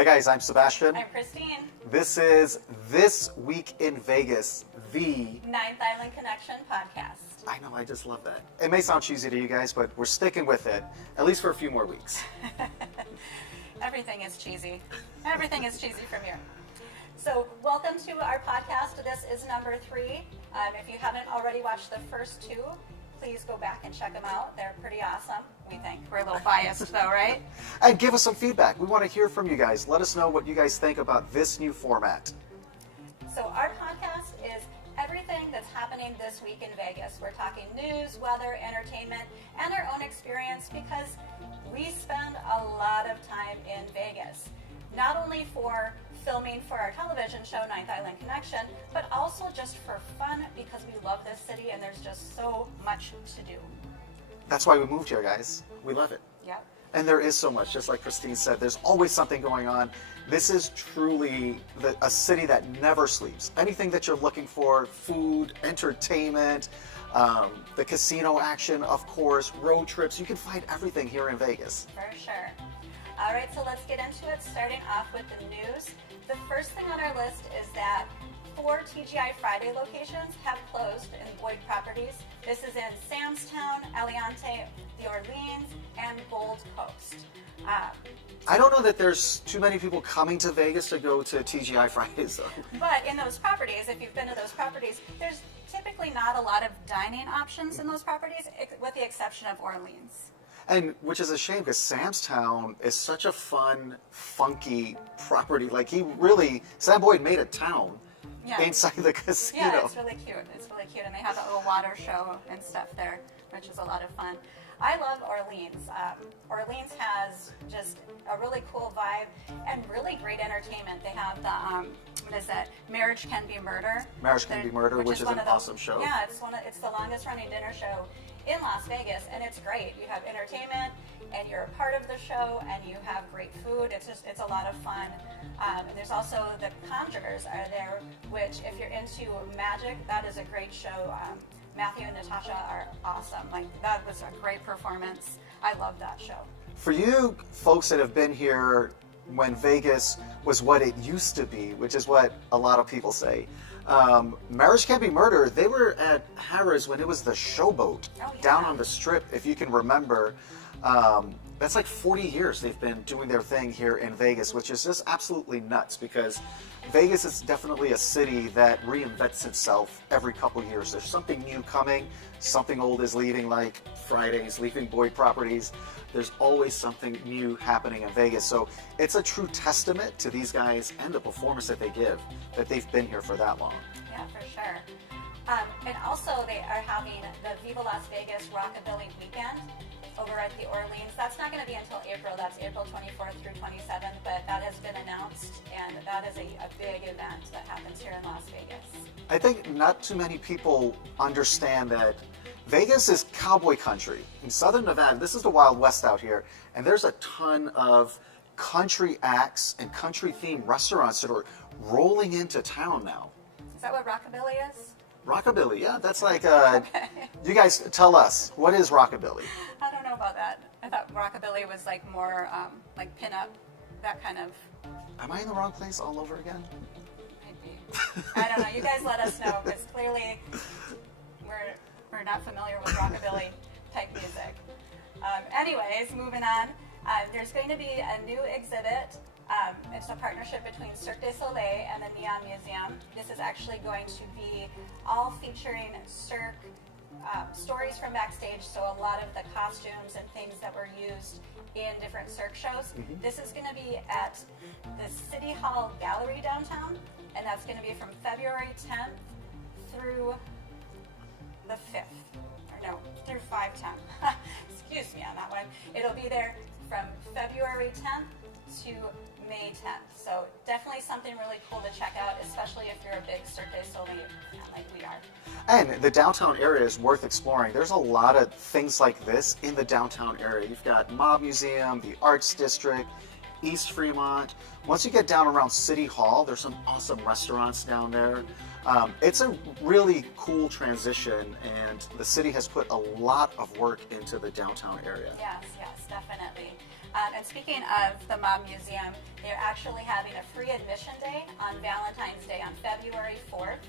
Hi guys, I'm Sebastian. I'm Kristine. This is This Week in Vegas, the Ninth Island Connection podcast. I know, I just love that. It may sound cheesy to you guys, but we're sticking with it, at least for a few more weeks. Everything is cheesy. Everything is cheesy from here. So welcome to our podcast. This is number 3. If you haven't already watched the first 2, please go back and check them out. They're pretty awesome, we think. We're a little biased though, right? And give us some feedback. We want to hear from you guys. Let us know what you guys think about this new format. So our podcast is everything that's happening this week in Vegas. We're talking news, weather, entertainment, and our own experience because we spend a lot of time in Vegas. Not only for filming for our television show, Ninth Island Connection, but also just for fun because we love this city and there's just so much to do. That's why we moved here, guys. We love it. Yep. And there is so much, just like Kristine said, there's always something going on. This is truly a city that never sleeps. Anything that you're looking for, food, entertainment, the casino action, of course, road trips, you can find everything here in Vegas. For sure. All right, so let's get into it, starting off with the news. The first thing on our list is that 4 TGI Friday locations have closed in Boyd properties. This is in Sam's Town, Aliante, the Orleans, and Gold Coast. I don't know that there's too many people coming to Vegas to go to TGI Fridays, though. But in those properties, if you've been to those properties, there's typically not a lot of dining options in those properties, with the exception of Orleans. And which is a shame because Sam's Town is such a fun, funky property. Like Sam Boyd made a town inside the casino. Yeah, it's really cute. It's really cute. And they have a little water show and stuff there, which is a lot of fun. I love Orleans. Orleans has just a really cool vibe and really great entertainment. They have the, Marriage Can Be Murder. Marriage Can Be Murder, which is an awesome show. Yeah, it's the longest running dinner show in Las Vegas, and it's great. You have entertainment, and you're a part of the show, and you have great food. It's a lot of fun. There's also the Conjurers are there, which if you're into magic, that is a great show. Matthew and Natasha are awesome. Like, that was a great performance. I love that show. For you folks that have been here when Vegas was what it used to be, which is what a lot of people say, Marriage Can't Be Murder, they were at Harrah's when it was the Showboat down on the Strip, if you can remember. That's like 40 years they've been doing their thing here in Vegas, which is just absolutely nuts because Vegas is definitely a city that reinvents itself every couple years. There's something new coming, something old is leaving, like Fridays, leaving Boyd properties. There's always something new happening in Vegas. So it's a true testament to these guys and the performance that they give, that they've been here for that long. Yeah, for sure. And also they are having the Viva Las Vegas Rockabilly Weekend over at the Orleans. That's not going to be until April. That's April 24th through 27th, but that has been announced, and that is a big event that happens here in Las Vegas. I think not too many people understand that Vegas is cowboy country. In Southern Nevada, this is the Wild West out here, and there's a ton of country acts and country-themed restaurants that are rolling into town now. Is that what Rockabilly is? Rockabilly, yeah, that's like, you guys tell us, what is Rockabilly? I don't know about that. I thought Rockabilly was like more like pin-up, that kind of. Am I in the wrong place all over again? Maybe. I don't know. You guys let us know because clearly we're not familiar with Rockabilly type music. Anyways, moving on. There's going to be a new exhibit. It's a partnership between Cirque du Soleil and the Neon Museum. This is actually going to be all featuring Cirque stories from backstage, so a lot of the costumes and things that were used in different Cirque shows. Mm-hmm. This is going to be at the City Hall Gallery downtown, and that's going to be from February 10th through the 5th. Or no, through 5/10. Excuse me on that one. It'll be there from February 10th to May 10th. So definitely something really cool to check out, especially if you're a big Cirque du Soleil fan like we are. And the downtown area is worth exploring. There's a lot of things like this in the downtown area. You've got Mob Museum, the Arts District, East Fremont. Once you get down around City Hall, there's some awesome restaurants down there. It's a really cool transition, and the city has put a lot of work into the downtown area. Yes, definitely. And speaking of the Mob Museum, they're actually having a free admission day on Valentine's Day on February 4th.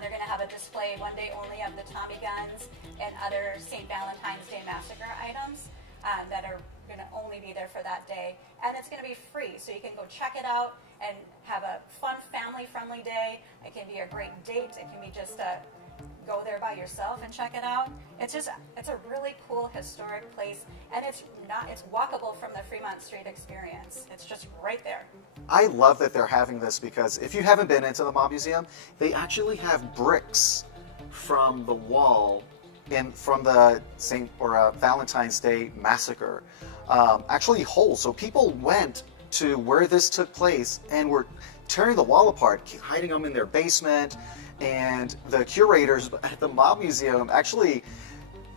They're going to have a display one day only of the Tommy guns and other St. Valentine's Day Massacre items that are going to only be there for that day. And it's going to be free, so you can go check it out and have a fun, family-friendly day. It can be a great date. It can be just go there by yourself and check it out. It's a really cool historic place, and it's walkable from the Fremont Street Experience. It's just right there. I love that they're having this because if you haven't been into the Mob Museum, they actually have bricks from the wall from the Valentine's Day Massacre. Actually holes. So people went to where this took place and were tearing the wall apart, hiding them in their basement. And the curators at the Mob Museum actually,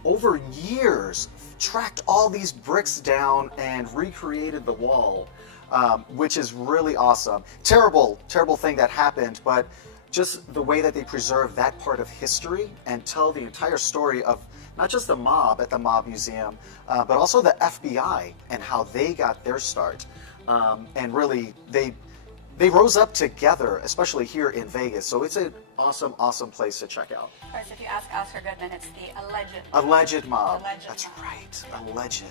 over years, tracked all these bricks down and recreated the wall, which is really awesome. Terrible, terrible thing that happened, but just the way that they preserve that part of history and tell the entire story of not just the mob at the Mob Museum, but also the FBI and how they got their start. And really, they rose up together, especially here in Vegas. So it's an awesome, awesome place to check out. Of course, if you ask Oscar Goodman, it's the alleged mob. That's mob. right, alleged.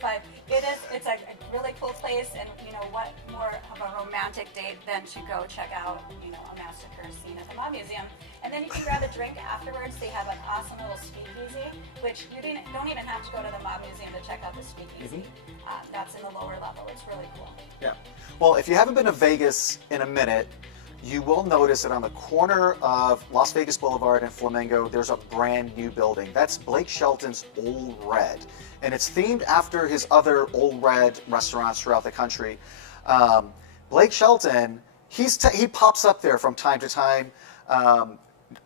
But it's a really cool place, and what more of a romantic date than to go check out a massacre scene at the Mob Museum. And then you can grab a drink afterwards. They have an awesome little speakeasy, which you don't even have to go to the Mob Museum to check out the speakeasy. That's in the lower level. It's really cool. Yeah. Well, if you haven't been to Vegas in a minute, you will notice that on the corner of Las Vegas Boulevard and Flamingo, there's a brand new building. That's Blake Shelton's Ole Red. And it's themed after his other Ole Red restaurants throughout the country. Blake Shelton, he pops up there from time to time,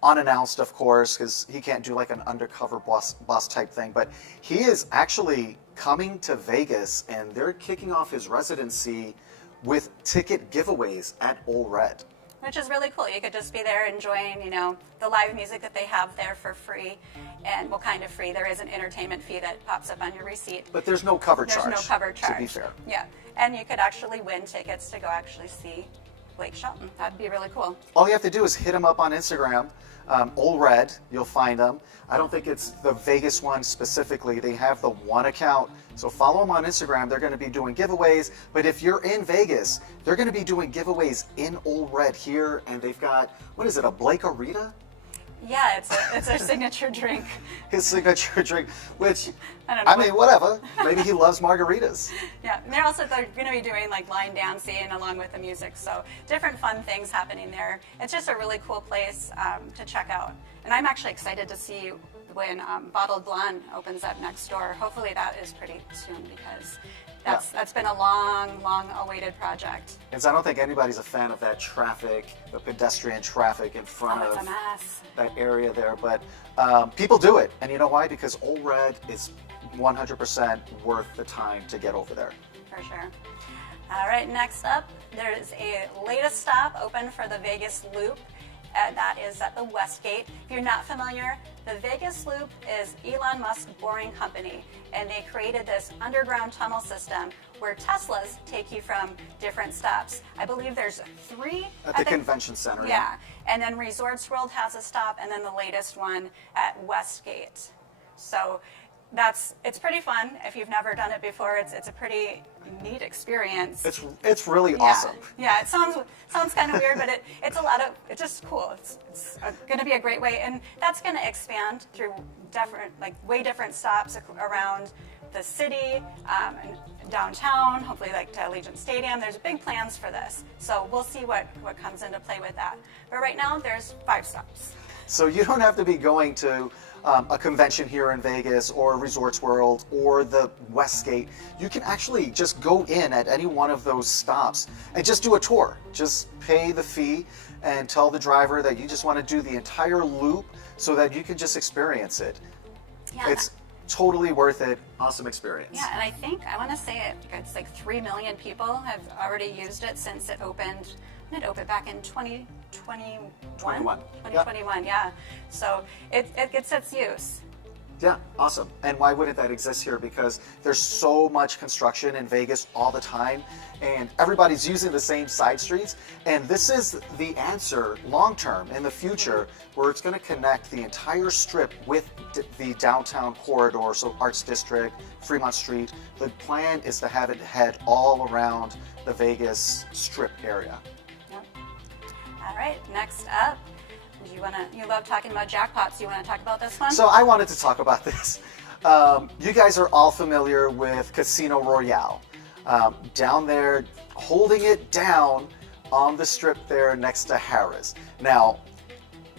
unannounced, of course, because he can't do like an undercover boss type thing. But he is actually coming to Vegas, and they're kicking off his residency with ticket giveaways at Ole Red. Which is really cool. You could just be there enjoying, the live music that they have there for free. And kind of free. There is an entertainment fee that pops up on your receipt. But there's no cover charge. There's no cover charge. To be fair. Yeah. And you could actually win tickets to go actually see Blake Shelton. That'd be really cool. All you have to do is hit him up on Instagram, Ole Red. You'll find him. I don't think it's the Vegas one specifically. They have the one account. So follow them on Instagram. They're going to be doing giveaways. But if you're in Vegas, they're going to be doing giveaways in Ole Red here. And they've got, what is it, a Blake Arita? Yeah, it's their signature drink. His signature drink, which, I mean, whatever. Maybe he loves margaritas. Yeah, and they're going to be doing like line dancing along with the music. So different fun things happening there. It's just a really cool place to check out. And I'm actually excited to see when Bottled Blonde opens up next door. Hopefully that is pretty soon because that's been a long, long awaited project. And so I don't think anybody's a fan of that traffic, the pedestrian traffic in front of that area there. But people do it. And you know why? Because Ole Red is 100% worth the time to get over there. For sure. All right, next up, there's a latest stop open for the Vegas Loop. And that is at the Westgate. If you're not familiar, the Vegas Loop is Elon Musk's Boring Company, and they created this underground tunnel system where Teslas take you from different stops. I believe there's 3 at the convention center. Yeah, and then Resorts World has a stop, and then the latest one at Westgate. So it's pretty fun. If you've never done it before, it's a pretty neat experience. It's really awesome. Yeah, it sounds kind of weird, but it's it's just cool. It's going to be a great way, and that's going to expand through way different stops around the city and downtown. Hopefully, like to Allegiant Stadium. There's big plans for this, so we'll see what comes into play with that. But right now, there's 5 stops. So you don't have to be going to a convention here in Vegas or Resorts World or the Westgate. You can actually just go in at any one of those stops and just do a tour. Just pay the fee and tell the driver that you just want to do the entire loop so that you can just experience it. Yeah. It's totally worth it. Awesome experience. Yeah, and I want to say it's like 3 million people have already used it since it opened. It opened back in 2021. 2021, yeah. So it gets its use. Yeah, awesome. And why wouldn't that exist here? Because there's so much construction in Vegas all the time, and everybody's using the same side streets. And this is the answer long term in the future, where it's going to connect the entire strip with the downtown corridor, so Arts District, Fremont Street. The plan is to have it head all around the Vegas Strip area. Yep. All right, next up. You love talking about jackpots. You want to talk about this one? So I wanted to talk about this. You guys are all familiar with Casino Royale. Down there, holding it down on the strip there next to Harrah's. Now,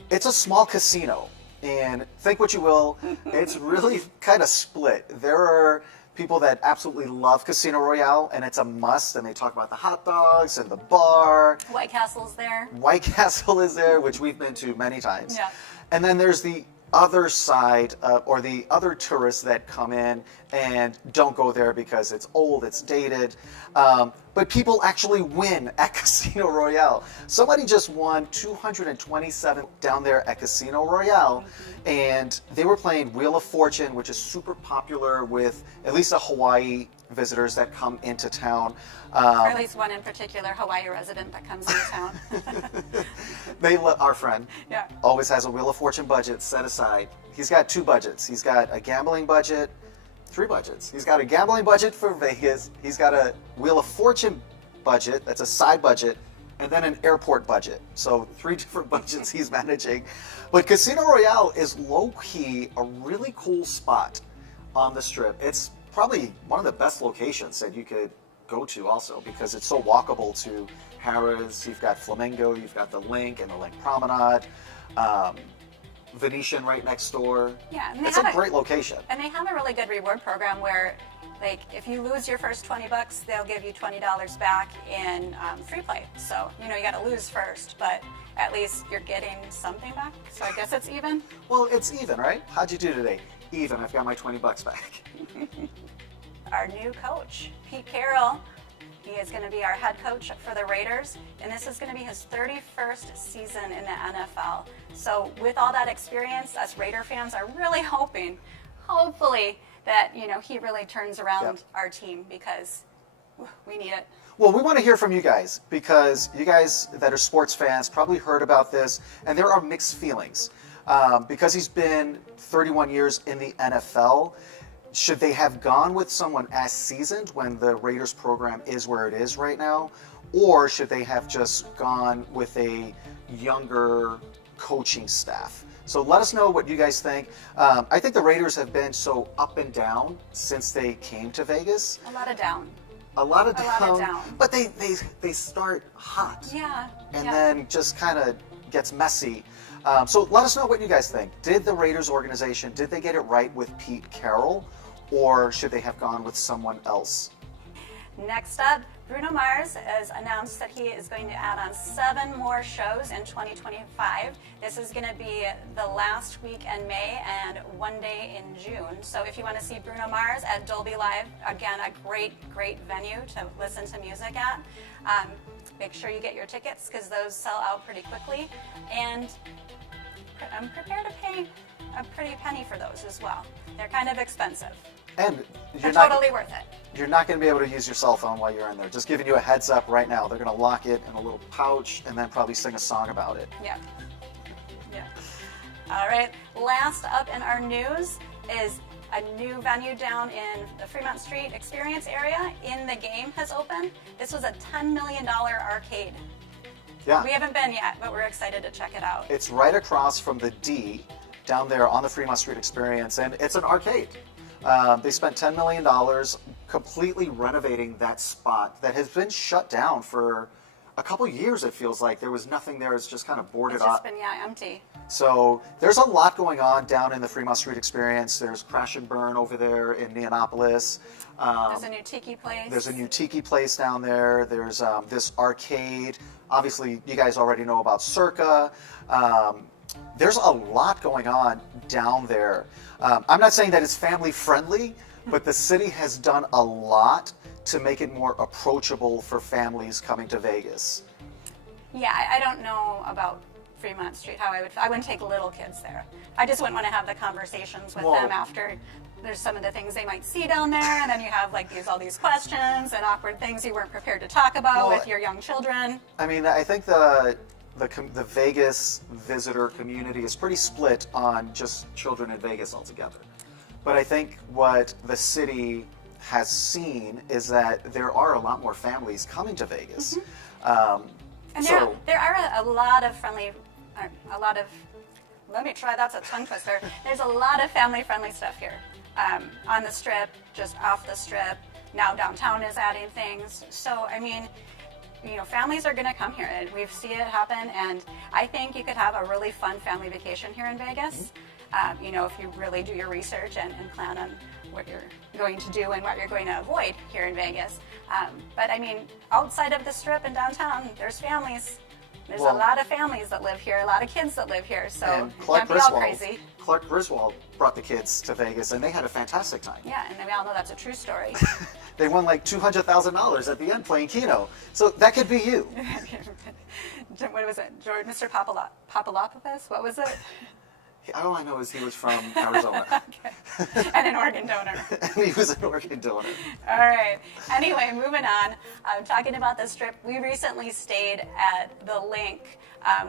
it's a small casino, and think what you will, it's really kind of split. There are people that absolutely love Casino Royale, and it's a must, and they talk about the hot dogs and the bar. White Castle's there. White Castle is there, which we've been to many times. Yeah. And then there's the other side, or the other tourists that come in and don't go there because it's old, it's dated. But people actually win at Casino Royale. Somebody just won $227 down there at Casino Royale, and they were playing Wheel of Fortune, which is super popular with at least the Hawaii visitors that come into town. Or at least one in particular Hawaii resident that comes into town. Our friend Yeah. always has a Wheel of Fortune budget set aside. He's got two budgets. He's got a gambling budget, three budgets. He's got a gambling budget for Vegas. He's got a Wheel of Fortune budget, that's a side budget, and then an airport budget. So 3 different budgets he's managing. But Casino Royale is low-key a really cool spot on the Strip. It's probably one of the best locations that you could go to also, because it's so walkable to Harrah's. You've got Flamingo, you've got the Link and the Link Promenade, Venetian right next door. Yeah, and it's a great location. And they have a really good reward program where, like, if you lose your first $20, they'll give you $20 back in free play. So, you got to lose first, but at least you're getting something back. So I guess it's even. Well, it's even, right? How'd you do today? Even. I've got my $20 back. Our new coach, Pete Carroll. He is going to be our head coach for the Raiders, and this is going to be his 31st season in the NFL. So with all that experience, us Raider fans are really hopefully, that he really turns around our team, because we need it. Well, we want to hear from you guys, because you guys that are sports fans probably heard about this, and there are mixed feelings. Because he's been 31 years in the NFL, should they have gone with someone as seasoned when the Raiders program is where it is right now? Or should they have just gone with a younger coaching staff? So let us know what you guys think. I think the Raiders have been so up and down since they came to Vegas. A lot of down. A lot of down. But they start hot. Yeah. And then just kind of gets messy. So let us know what you guys think. Did the Raiders organization, did they get it right with Pete Carroll, or should they have gone with someone else? Next up, Bruno Mars has announced that he is going to add on 7 more shows in 2025. This is going to be the last week in May and one day in June. So if you want to see Bruno Mars at Dolby Live, again, a great venue to listen to music at. Make sure you get your tickets, because those sell out pretty quickly. And I'm prepared to pay a pretty penny for those as well. They're kind of expensive. And they're totally worth it. You're not going to be able to use your cell phone while you're in there. Just giving you a heads up right now. They're going to lock it in a little pouch and then probably sing a song about it. Yeah. All right. Last up in our news is a new venue down in the Fremont Street Experience area in the game has opened. This was a $10 million arcade. Yeah. We haven't been yet, but we're excited to check it out. It's right across from the D down there on the Fremont Street Experience, and it's an arcade. They spent $10 million completely renovating that spot that has been shut down for a couple years. It feels like there was nothing there. It's just kind of boarded up. It's just been empty. So there's a lot going on down in the Fremont Street Experience. There's Crash and Burn over there in Neonopolis. There's a new tiki place. There's a new tiki place down there. There's this arcade. Obviously, you guys already know about Circa. There's a lot going on down there. I'm not saying that it's family friendly, but the city has done a lot to make it more approachable for families coming to Vegas. Yeah, I don't know about Fremont Street, how I wouldn't take little kids there. I just wouldn't want to have the conversations with them after there's some of the things they might see down there, and then you have like all these questions and awkward things you weren't prepared to talk about with your young children. I mean, I think the Vegas visitor community is pretty split on just children in Vegas altogether. But I think what the city has seen is that there are a lot more families coming to Vegas. And there are a lot of let me try, that's a tongue twister. There's a lot of family-friendly stuff here. On the Strip, just off the Strip. Now downtown is adding things. So, I mean, families are going to come here, and we see it happen, and I think you could have a really fun family vacation here in Vegas. If you really do your research and plan on what you're going to do and what you're going to avoid here in Vegas. But I mean, outside of the Strip and downtown, there's families. There's a lot of families that live here, a lot of kids that live here, so and can't be all crazy. Clark Griswold brought the kids to Vegas, and they had a fantastic time. Yeah, and we all know that's a true story. They won like $200,000 at the end playing Keno. So that could be you. What was it? Mr. Papalopoulos? What was it? All I know is he was from Arizona. Okay. And an organ donor. And he was an organ donor. All right. Anyway, moving on. Talking about the Strip, we recently stayed at the Link,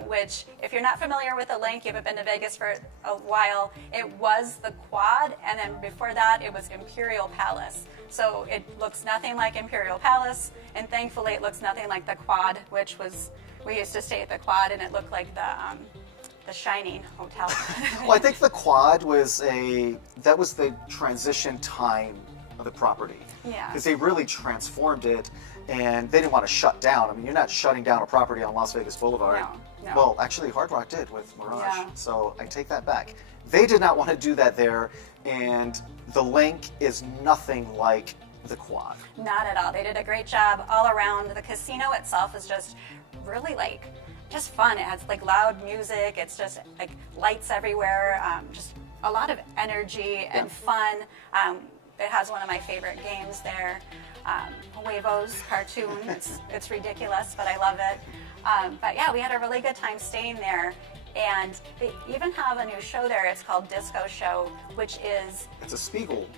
which, if you're not familiar with the Link, you haven't been to Vegas for a while, it was the Quad, and then before that, it was Imperial Palace. So it looks nothing like Imperial Palace, and thankfully it looks nothing like the Quad, which was, we used to stay at the Quad, and it looked like the Shining Hotel. Well, I think the Quad was that was the transition time of the property. Yeah. Because they really transformed it, and they didn't want to shut down. I mean, you're not shutting down a property on Las Vegas Boulevard. No. Well, actually, Hard Rock did with Mirage. Yeah. So I take that back. They did not want to do that there, and the Link is nothing like the Quad. Not at all. They did a great job all around. The casino itself is just really just fun. It has like loud music. It's just like lights everywhere. Just a lot of energy and fun. It has one of my favorite games there, Huevos cartoon. It's ridiculous, but I love it. But yeah, we had a really good time staying there. And they even have a new show there. It's called Disco Show, which is... It's a Spiegel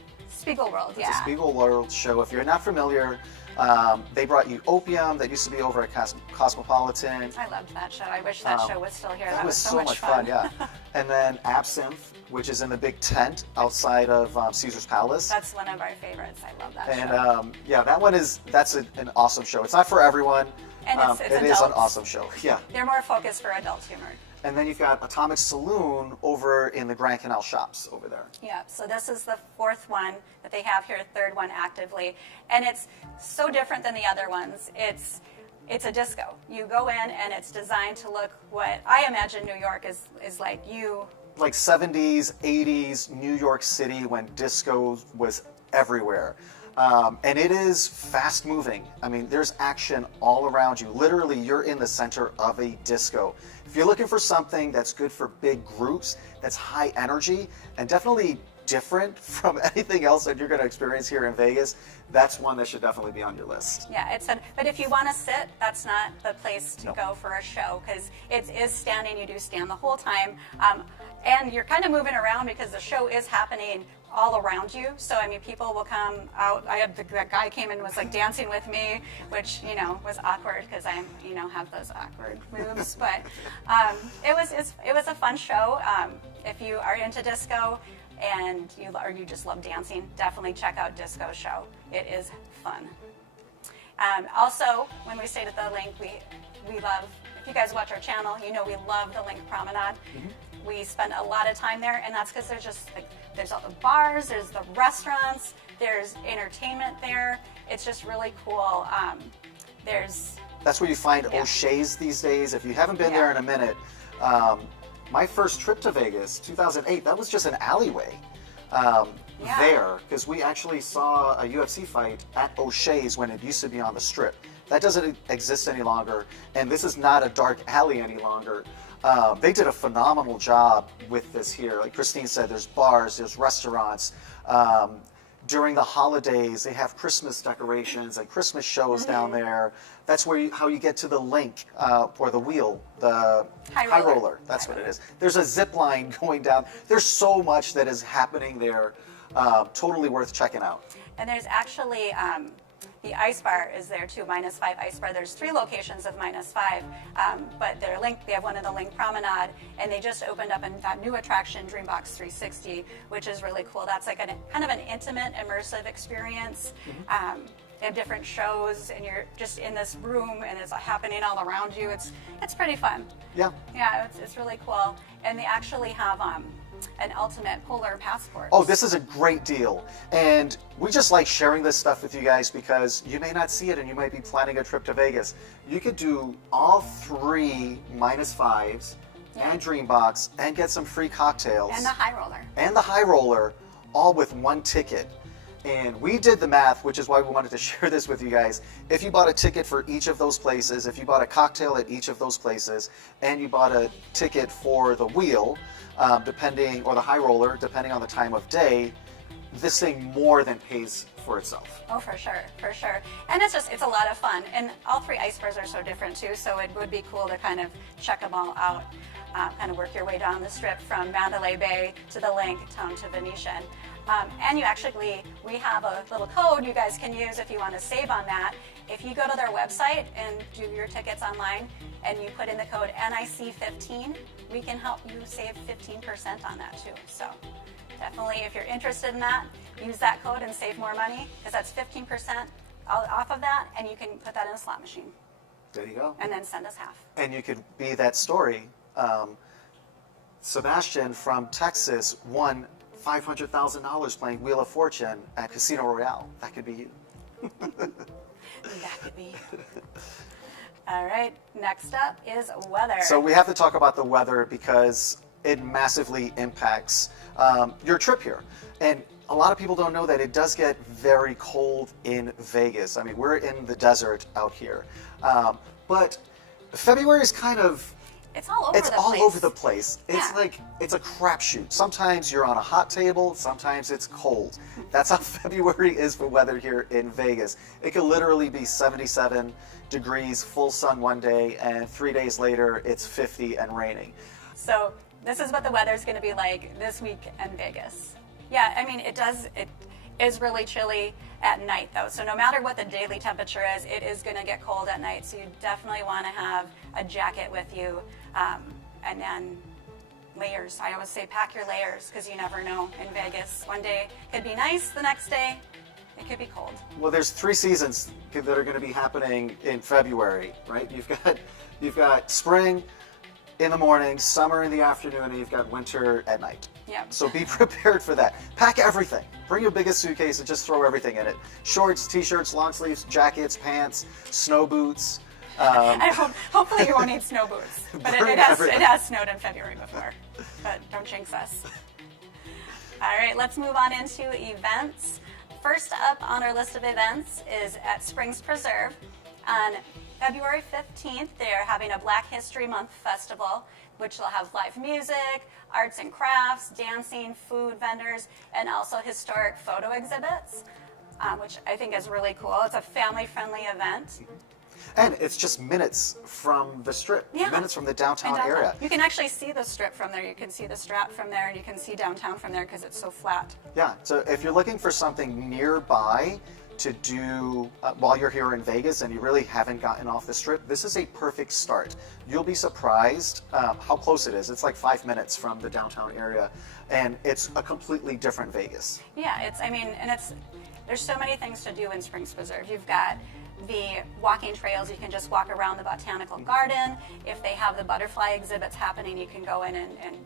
World, yeah. It's a Spiegel World show. If you're not familiar, they brought you Opium that used to be over at Cosmopolitan. I loved that show. I wish that show was still here. That was so much fun, yeah. And then Absinthe, which is in the big tent outside of Caesar's Palace. That's one of our favorites. I love that show. And yeah, that's an awesome show. It's not for everyone. And it is an awesome show. Yeah. They're more focused for adult humor. And then you've got Atomic Saloon over in the Grand Canal Shops over there. Yeah, so this is the fourth one that they have here, third one actively. And it's so different than the other ones. It's a disco. You go in and it's designed to look what I imagine New York is like. Like 70s, 80s New York City when disco was everywhere. And it is fast moving. I mean, there's action all around you. Literally, you're in the center of a disco. If you're looking for something that's good for big groups, that's high energy, and definitely different from anything else that you're going to experience here in Vegas, that's one that should definitely be on your list. Yeah, but if you want to sit, that's not the place to go for a show, because it is standing. You do stand the whole time. And you're kind of moving around because the show is happening all around you. So, I mean, people will come out. I had that guy came in and was like dancing with me, which, was awkward because I, have those awkward moves. But it was a fun show. If you are into disco and you just love dancing, definitely check out Disco Show. It is fun. Also, when we stayed at the Link, we love, if you guys watch our channel, we love the Link Promenade. Mm-hmm. We spend a lot of time there, and that's because there's all the bars, there's the restaurants, there's entertainment there. It's just really cool. That's where you find O'Shea's these days. If you haven't been there in a minute, my first trip to Vegas, 2008, that was just an alleyway there, because we actually saw a UFC fight at O'Shea's when it used to be on the Strip. That doesn't exist any longer, and this is not a dark alley any longer. They did a phenomenal job with this here. Like Kristine said, there's bars, there's restaurants, During the holidays, they have Christmas decorations and Christmas shows down there. That's where how you get to the link or the wheel, the high roller. That's what it is. There's a zip line going down. There's so much that is happening there. Totally worth checking out. And there's actually the ice bar is there too, -5 ice bar. There's 3 locations of -5, but they're linked. They have one in the Link Promenade, and they just opened up that new attraction, Dreambox 360, which is really cool. That's like kind of an intimate, immersive experience. They have different shows, and you're just in this room, and it's happening all around you. It's pretty fun. Yeah. Yeah, it's really cool. And they actually have an ultimate polar passport. Oh, this is a great deal. And we just like sharing this stuff with you guys because you may not see it and you might be planning a trip to Vegas. You could do all 3 -5s and Dreambox and get some free cocktails. And the high roller. And the high roller, all with 1 ticket. And we did the math, which is why we wanted to share this with you guys. If you bought a ticket for each of those places, if you bought a cocktail at each of those places, and you bought a ticket for the wheel, or the high roller, depending on the time of day, this thing more than pays for itself. Oh, for sure, for sure. And it's a lot of fun. And all 3 ice bars are so different too, so it would be cool to kind of check them all out, kind of work your way down the strip from Mandalay Bay to the Link down to Venetian. And we have a little code you guys can use if you want to save on that. If you go to their website and do your tickets online and you put in the code NIC15, we can help you save 15% on that too. So definitely, if you're interested in that, use that code and save more money, because that's 15% off of that, and you can put that in a slot machine. There you go. And then send us half. And you could be that story. Sebastian from Texas won $500,000 playing Wheel of Fortune at Casino Royale. That could be you. That could be you. All right, next up is weather. So we have to talk about the weather because it massively impacts your trip here. And a lot of people don't know that it does get very cold in Vegas. I mean, we're in the desert out here. But February is kind of... It's all over the place. It's all over the place. It's Yeah. like, it's a crapshoot. Sometimes you're on a hot table, sometimes it's cold. That's how February is for weather here in Vegas. It could literally be 77 degrees, full sun one day, and 3 days later, it's 50 and raining. So this is what the weather's going to be like this week in Vegas. Yeah, I mean, it is really chilly at night, though. So no matter what the daily temperature is, it is going to get cold at night. So you definitely want to have a jacket with you, and then layers. I always say pack your layers, because you never know in Vegas. One day it could be nice, the next day it could be cold. Well, there's 3 seasons that are going to be happening in February, right? You've got spring in the morning, summer in the afternoon, and you've got winter at night. Yep. So be prepared for that. Pack everything. Bring your biggest suitcase and just throw everything in it. Shorts, t-shirts, long sleeves, jackets, pants, snow boots. Hopefully you won't need snow boots. But it has snowed in February before. But don't jinx us. All right, let's move on into events. First up on our list of events is at Springs Preserve. On February 15th, they're having a Black History Month festival, which will have live music, arts and crafts, dancing, food vendors, and also historic photo exhibits, which I think is really cool. It's a family-friendly event. And it's just minutes from the strip, minutes from the downtown area. You can actually see the strip from there. You can see the Strat from there, and you can see downtown from there because it's so flat. Yeah, so if you're looking for something nearby to do while you're here in Vegas and you really haven't gotten off the strip, this is a perfect start. You'll be surprised how close it is. It's like 5 minutes from the downtown area, and it's a completely different Vegas. Yeah, there's so many things to do in Springs Preserve. You've got the walking trails. You can just walk around the botanical garden. If they have the butterfly exhibits happening, you can go in and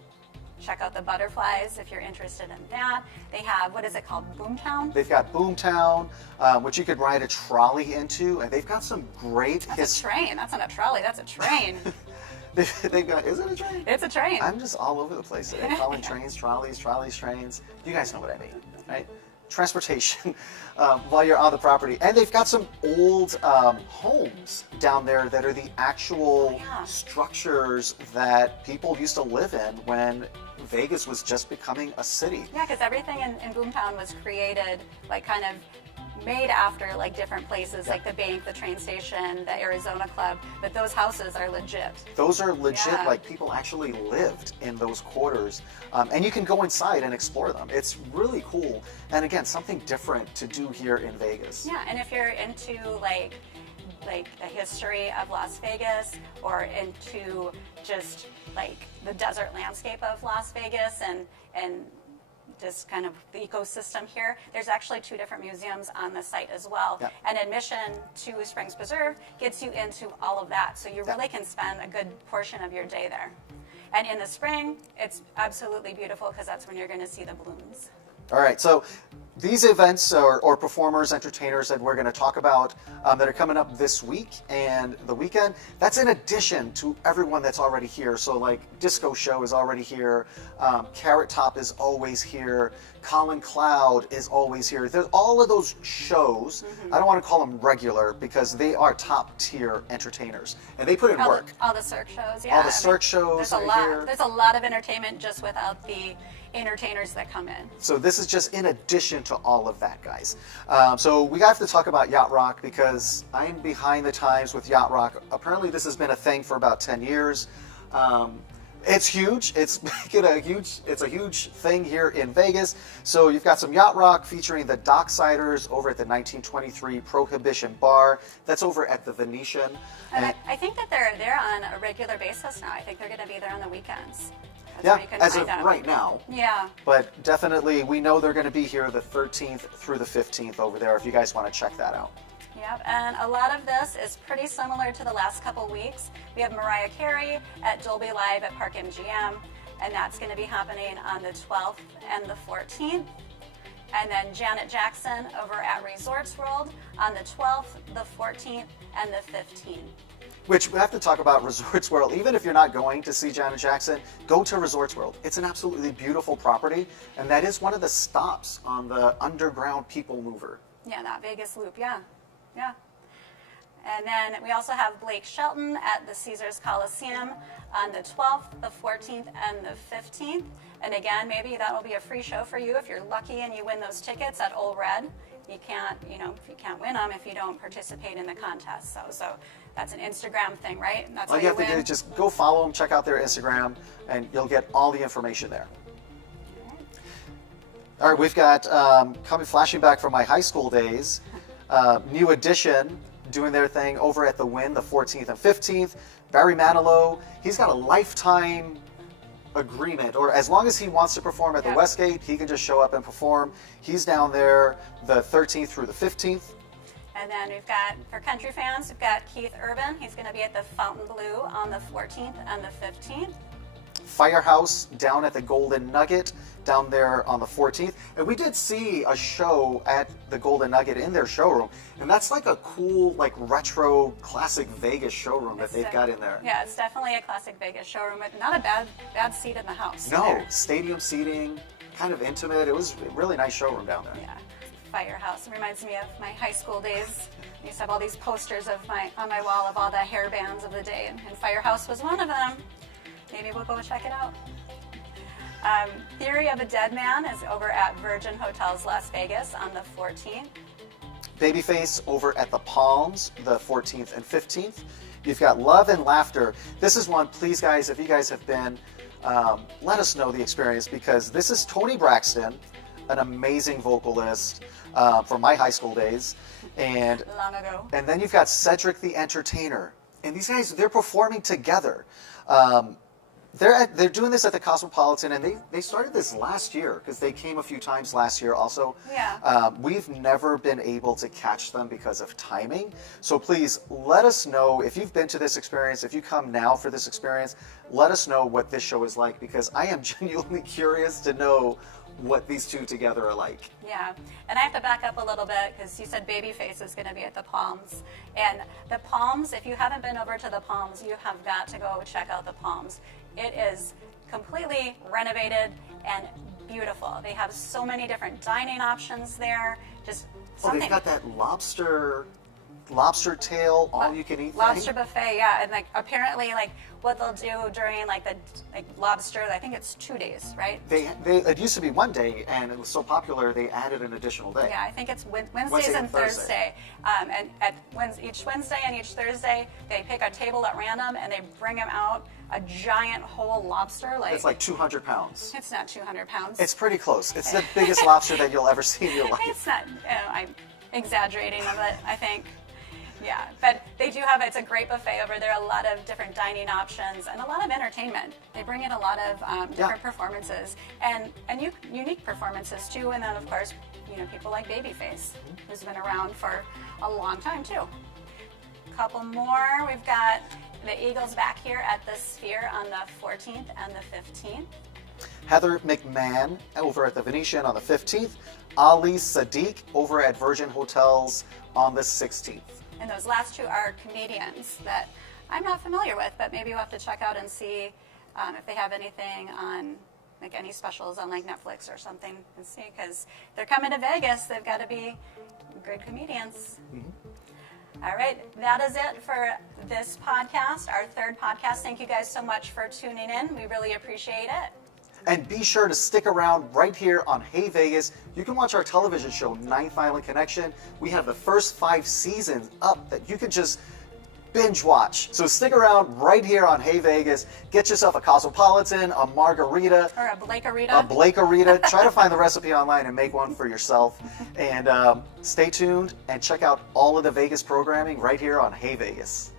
check out the butterflies if you're interested in that. They have, what is it called, Boomtown? They've got Boomtown, which you could ride a trolley into, and they've got some great... That's a train. That's not a trolley. That's a train. They've got, is it a train? It's a train. I'm just all over the place today, calling trains, trolleys, trains. You guys know what I mean, right? Transportation while you're on the property. And they've got some old homes down there that are the actual structures that people used to live in when Vegas was just becoming a city. Yeah, because everything in Boomtown was created, like kind of made after like different places, like the bank, the train station, the Arizona Club, but those houses are legit. Those are legit, Yeah. like people actually lived in those quarters. And you can go inside and explore them. It's really cool. And again, something different to do here in Vegas. Yeah, and if you're into like the history of Las Vegas, or into just like the desert landscape of Las Vegas and just kind of the ecosystem here, there's actually 2 different museums on the site as well. Yep. And admission to Springs Preserve gets you into all of that, so you really can spend a good portion of your day there. And in the spring, it's absolutely beautiful because that's when you're going to see the blooms. All right, so these events or performers, entertainers that we're going to talk about that are coming up this week and the weekend, that's in addition to everyone that's already here. So like Disco Show is already here, Carrot Top is always here, Colin Cloud is always here. There's all of those shows. I don't want to call them regular because they are top tier entertainers and they put in work. All the Cirque shows, yeah. All the Cirque shows are here. There's a lot of entertainment just without the entertainers that come in. So this is just in addition to all of that, guys. So we have to talk about Yacht Rock because I'm behind the times with Yacht Rock. Apparently this has been a thing for about 10 years. It's huge. It's making it's a huge thing here in Vegas. So you've got some Yacht Rock featuring the Docksiders over at the 1923 Prohibition Bar. That's over at the Venetian. And I think that they're there on a regular basis now. I think they're going to be there on the weekends. That's Yeah, where you can as of find out. right now. Yeah. But definitely, we know they're going to be here the 13th through the 15th over there if you guys want to check that out. Yep, and a lot of this is pretty similar to the last couple weeks. We have Mariah Carey at Dolby Live at Park MGM, and that's going to be happening on the 12th and the 14th. And then Janet Jackson over at Resorts World on the 12th, the 14th, and the 15th. Which we have to talk about Resorts World. Even if you're not going to see Janet Jackson, go to Resorts World. It's an absolutely beautiful property, and that is one of the stops on the underground people mover. Yeah, that Vegas Loop, yeah. Yeah. And then we also have Blake Shelton at the Caesars Coliseum on the 12th, the 14th, and the 15th. And again, maybe that will be a free show for you if you're lucky and you win those tickets at Ole Red. You can't, you can't win them if you don't participate in the contest. So that's an Instagram thing, right? That's All how you have win. to do is just go follow them, check out their Instagram, and you'll get all the information there. All right, we've got, flashing back from my high school days, New Edition doing their thing over at the Wynn the 14th and 15th. Barry Manilow, he's got a lifetime agreement, or as long as he wants to perform at the Westgate, he can just show up and perform. He's down there the 13th through the 15th. And then we've got, for country fans, we've got Keith Urban. He's going to be at the Fontainebleau on the 14th and the 15th. Firehouse down at the Golden Nugget down there on the 14th. And we did see a show at the Golden Nugget in their showroom. And that's like a cool, like retro, classic Vegas showroom that they've got in there. Yeah, it's definitely a classic Vegas showroom, but not a bad seat in the house. No, there. stadium seating, kind of intimate. It was a really nice showroom down there. Yeah, Firehouse. It reminds me of my high school days. I used to have all these posters of on my wall of all the hair bands of the day, and Firehouse was one of them. Maybe we'll go check it out. Theory of a Dead Man is over at Virgin Hotels Las Vegas on the 14th. Babyface over at the Palms the 14th and 15th. You've got Love and Laughter. This is one, please guys, if you guys have been, let us know the experience, because this is Toni Braxton, an amazing vocalist from my high school days. And long ago. And then you've got Cedric the Entertainer. And these guys, they're performing together. They're doing this at the Cosmopolitan, and they started this last year because they came a few times last year also. Yeah. We've never been able to catch them because of timing. So please let us know if you've been to this experience. If you come now for this experience, let us know what this show is like, because I am genuinely curious to know what these two together are like. Yeah, and I have to back up a little bit because you said Babyface is going to be at the Palms. And the Palms, if you haven't been over to the Palms, you have got to go check out the Palms. It is completely renovated and beautiful. They have so many different dining options there. Just something. Oh, they've got that lobster lobster tail, all you can eat Lobster thing? buffet, yeah, and like apparently like what they'll do during like the lobster, I think it's 2 days, right? It used to be 1 day, and it was so popular they added an additional day. Yeah, I think it's Wednesdays Wednesday and and Thursday. Thursday. And each Wednesday and each Thursday, they pick a table at random and they bring them out a giant whole lobster. It's like 200 pounds. It's not 200 pounds. It's pretty close. It's the biggest lobster that you'll ever see in your life. It's not. I'm exaggerating a bit, I think. Yeah, but they do have, it's a great buffet over there, a lot of different dining options and a lot of entertainment. They bring in a lot of different performances and unique performances too. And then of course, people like Babyface, who's been around for a long time too. A couple more, we've got the Eagles back here at the Sphere on the 14th and the 15th. Heather McMahon over at the Venetian on the 15th. Ali Sadiq over at Virgin Hotels on the 16th. And those last two are comedians that I'm not familiar with, but maybe we'll have to check out and see if they have anything on, like any specials on like Netflix or something, and see, because they're coming to Vegas, they've got to be good comedians. All right, that is it for this podcast, our third podcast. Thank you guys so much for tuning in. We really appreciate it. And be sure to stick around right here on Hey Vegas. You can watch our television show, Ninth Island Connection. We have the first 5 seasons up that you can just binge watch. So stick around right here on Hey Vegas. Get yourself a Cosmopolitan, a margarita. Or a Blake-A-Rita. A Blake-A-Rita. Try to find the recipe online and make one for yourself. And stay tuned and check out all of the Vegas programming right here on Hey Vegas.